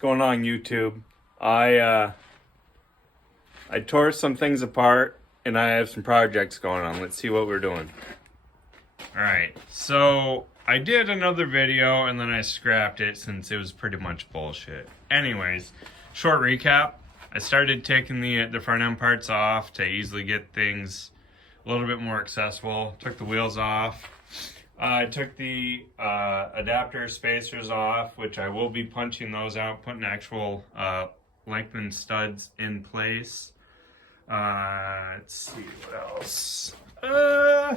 going on, YouTube? I tore some things apart and I have some projects going on. Let's see what we're doing. Alright, so I did another video and then I scrapped it since it was pretty much bullshit. Anyways, short recap. I started taking the front end parts off to easily get things a little bit more accessible. Took the wheels off. I took the adapter spacers off, which I will be punching those out, putting actual lengthened studs in place. Let's see what else. I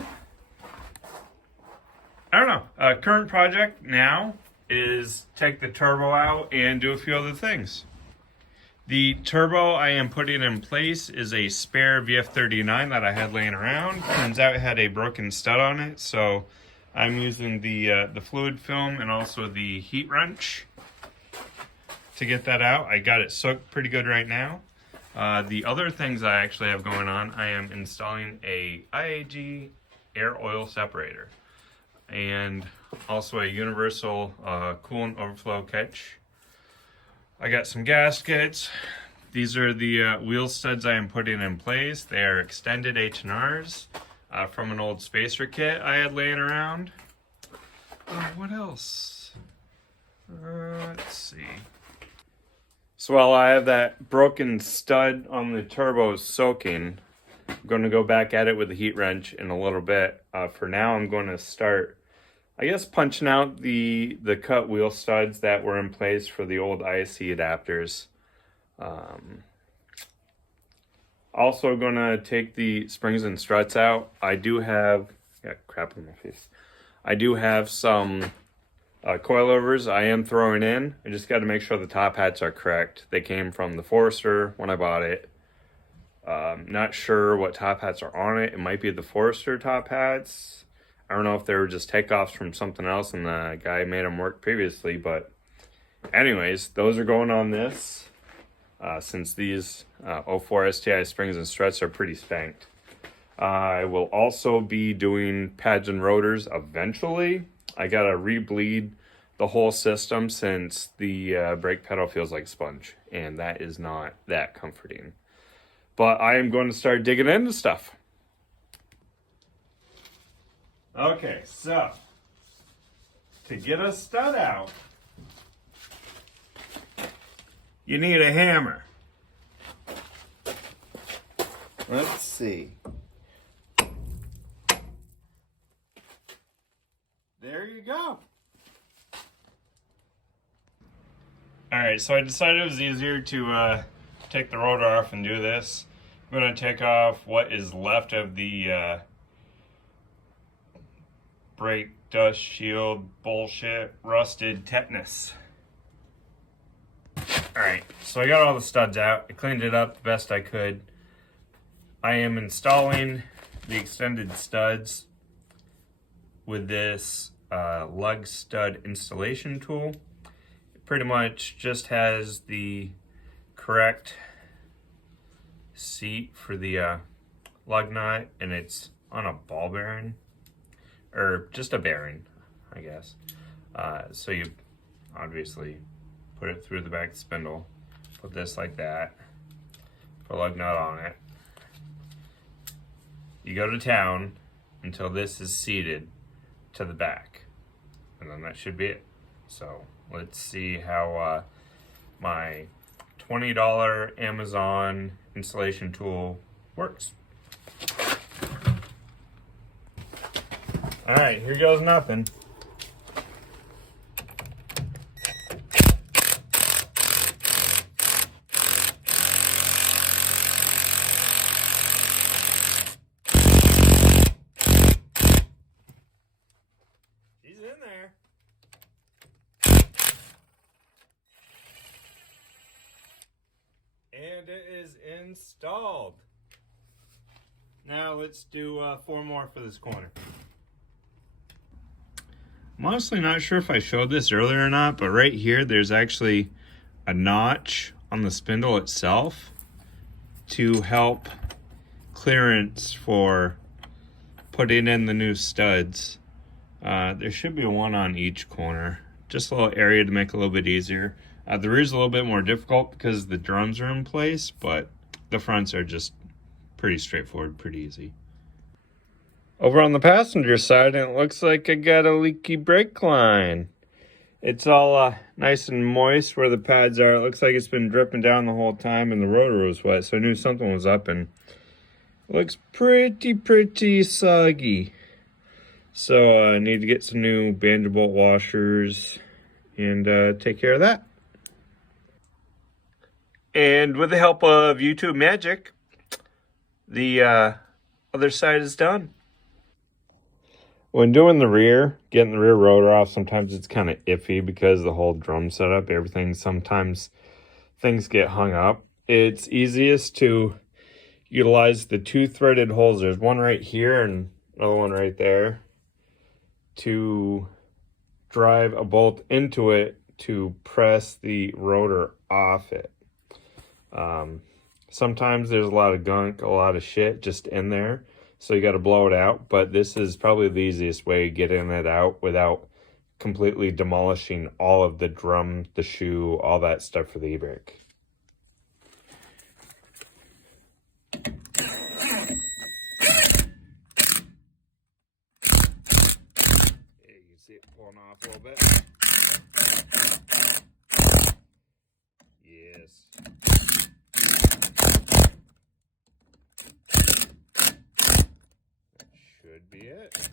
don't know. Current project now is take the turbo out and do a few other things. The turbo I am putting in place is a spare VF39 that I had laying around. Turns out it had a broken stud on it, so I'm using the fluid film and also the heat wrench to get that out. I got it soaked pretty good right now. The other things I actually have going on, I am installing a IAG air oil separator and also a universal coolant overflow catch. I got some gaskets. These are the wheel studs I am putting in place. They are extended H&Rs. From an old spacer kit I had laying around. What else? Let's see. So while I have that broken stud on the turbo soaking, I'm going to go back at it with a heat wrench in a little bit. For now, I'm going to start, I guess, punching out the cut wheel studs that were in place for the old ISC adapters. Also gonna take the springs and struts out. I do have, crap in my face. I do have some coilovers I am throwing in. I just got to make sure the top hats are correct. They came from the Forester when I bought it. Not sure what top hats are on it. It might be the Forester top hats. I don't know if they were just takeoffs from something else and the guy made them work previously, but anyways, those are going on this. Since these 04 STI springs and struts are pretty spanked. I will also be doing pads and rotors eventually. I gotta re-bleed the whole system since the brake pedal feels like sponge, and that is not that comforting. But I am going to start digging into stuff. Okay, so to get a stud out, you need a hammer. Let's see. There you go. Alright, so I decided it was easier to take the rotor off and do this. I'm going to take off what is left of the brake dust shield bullshit rusted tetanus. Alright, so I got all the studs out. I cleaned it up the best I could. I am installing the extended studs with this lug stud installation tool. It pretty much just has the correct seat for the lug nut, and it's on a ball bearing, or just a bearing, I guess. So you obviously put it through the back of the spindle, put this like that, put a lug nut on it. You go to town until this is seated to the back, and then that should be it. So let's see how my $20 Amazon installation tool works. All right, here goes nothing. He's in there. And it is installed. Now let's do 4 more for this corner. I'm honestly not sure if I showed this earlier or not, but right here there's actually a notch on the spindle itself to help clearance for putting in the new studs. There should be one on each corner just a little area to make it a little bit easier. The rear is a little bit more difficult because the drums are in place, but the fronts are just pretty straightforward, pretty easy. Over on the passenger side, it looks like I got a leaky brake line. It's all nice and moist where the pads are. It looks like it's been dripping down the whole time and the rotor was wet, so I knew something was up, and it looks pretty soggy. So I need to get some new Vanderbilt washers and take care of that. And with the help of YouTube magic, the other side is done. When doing the rear, getting the rear rotor off, sometimes it's kind of iffy because of the whole drum setup, everything, sometimes things get hung up. It's easiest to utilize the two threaded holes. There's one right here and another one right there to drive a bolt into it to press the rotor off it. Sometimes there's a lot of gunk, a lot of shit just in there, so you got to blow it out, but this is probably the easiest way of getting it out without completely demolishing all of the drum, the shoe, all that stuff for the e-brake. Yeah, you can see it pulling off a little bit. Yes. Should be it.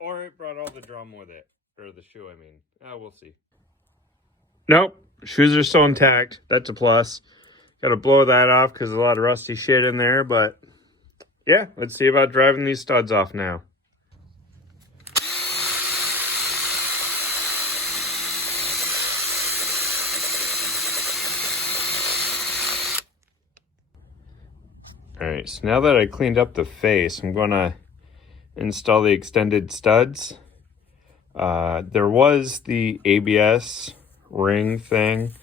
Or it brought all the drum with it. Or the shoe, I mean. We'll see. Nope. Shoes are still intact. That's a plus. Got to blow that off because there's a lot of rusty shit in there. But yeah, let's see about driving these studs off now. Alright, so now that I cleaned up the face, I'm going to install the extended studs. There was the ABS ring thing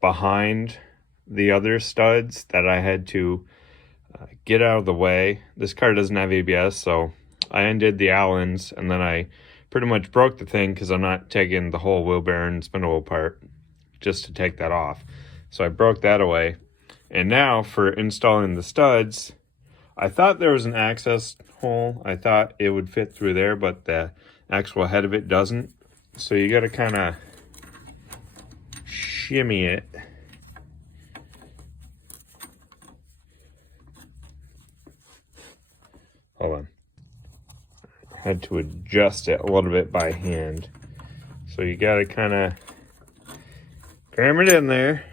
behind the other studs that I had to get out of the way. This car doesn't have ABS, so I undid the Allens, and then I pretty much broke the thing because I'm not taking the whole wheel bearing spindle apart just to take that off. So I broke that away. And now for installing the studs, I thought there was an access hole. I thought it would fit through there, but the actual head of it doesn't. So you got to kind of shimmy it. Hold on. I had to adjust it a little bit by hand. So you got to kind of cram it in there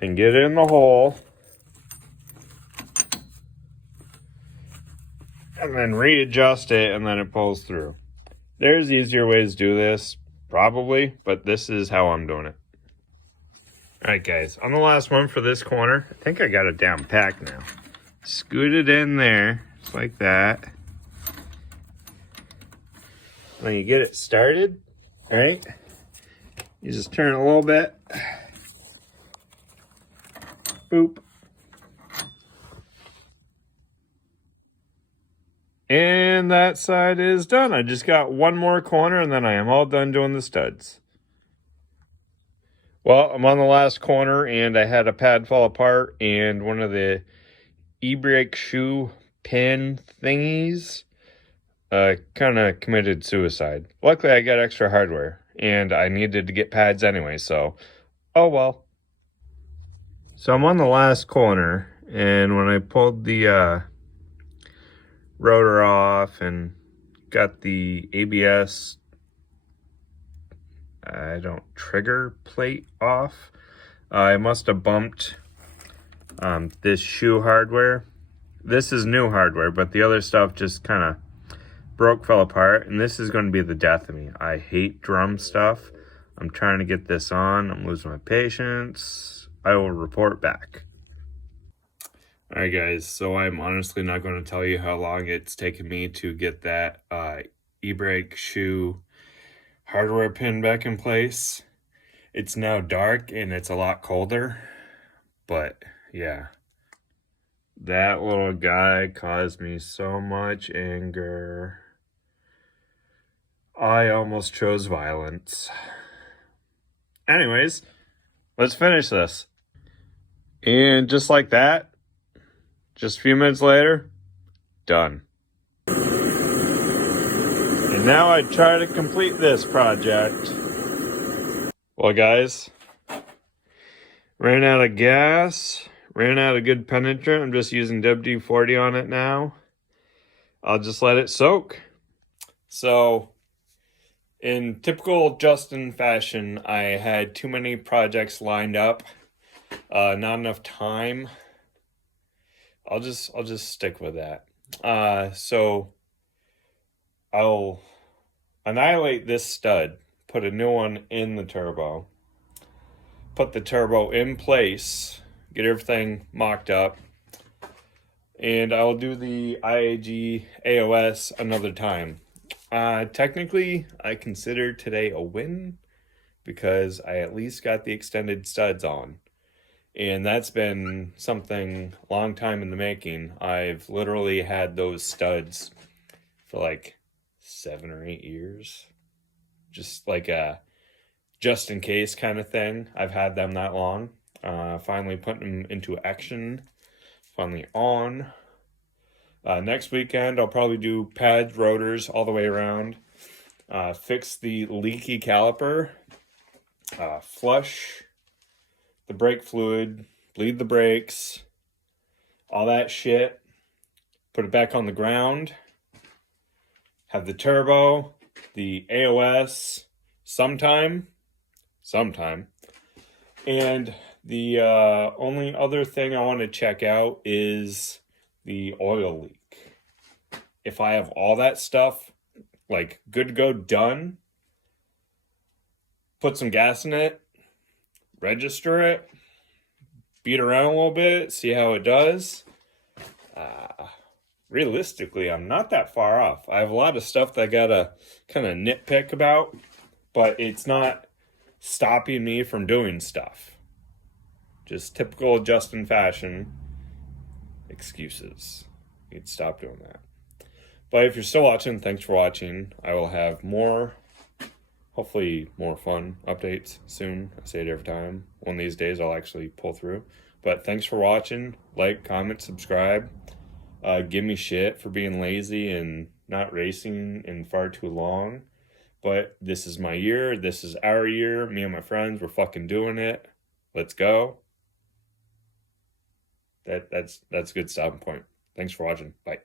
and get it in the hole. And then readjust it, and then it pulls through. There's easier ways to do this, probably, but this is how I'm doing it. Alright guys, on the last one for this corner, I think I got it down packed now. Scoot it in there, just like that. Then you get it started, alright? You just turn it a little bit. Boop. And that side is done. I just got one more corner and then I am all done doing the studs. Well, I'm on the last corner and I had a pad fall apart and one of the e-brake shoe pin thingies kind of committed suicide. Luckily, I got extra hardware and I needed to get pads anyway, so oh well. So I'm on the last corner and when I pulled the rotor off and got the ABS trigger plate off, I must have bumped this shoe hardware. This is new hardware, but the other stuff just kind of fell apart, and this is going to be the death of me. I hate drum stuff. I'm trying to get this on. I'm losing my patience. I will report back. Alright guys, so I'm honestly not going to tell you how long it's taken me to get that e-brake shoe hardware pin back in place. It's now dark and it's a lot colder, but yeah. That little guy caused me so much anger. I almost chose violence. Anyways, let's finish this. And just like that, just a few minutes later, done. And now I try to complete this project. Well, guys, ran out of gas, ran out of good penetrant. I'm just using WD-40 on it now. I'll just let it soak. So, in typical Justin fashion, I had too many projects lined up, not enough time. I'll just stick with that. So I'll annihilate this stud, put a new one in the turbo, put the turbo in place, get everything mocked up, and I'll do the IAG AOS another time. Technically, I consider today a win because I at least got the extended studs on. And that's been something long time in the making. I've literally had those studs for like 7 or 8 years. Just like a just in case kind of thing. I've had them that long. Finally putting them into action. Finally on. Next weekend, I'll probably do pads, rotors all the way around. Fix the leaky caliper. Flush the brake fluid, bleed the brakes, all that shit. Put it back on the ground. Have the turbo, the AOS, sometime. And the only other thing I want to check out is the oil leak. If I have all that stuff, like good to go, done, put some gas in it, register it, beat around a little bit, see how it does. Realistically, I'm not that far off. I have a lot of stuff that I gotta kind of nitpick about, but it's not stopping me from doing stuff. Just typical Justin fashion excuses. You'd stop doing that. But if you're still watching, thanks for watching. I will have more, hopefully more fun updates soon. I say it every time. One of these days I'll actually pull through. But thanks for watching. Like, comment, subscribe. Give me shit for being lazy and not racing in far too long. But this is my year. This is our year. Me and my friends, we're fucking doing it. Let's go. That's a good stopping point. Thanks for watching. Bye.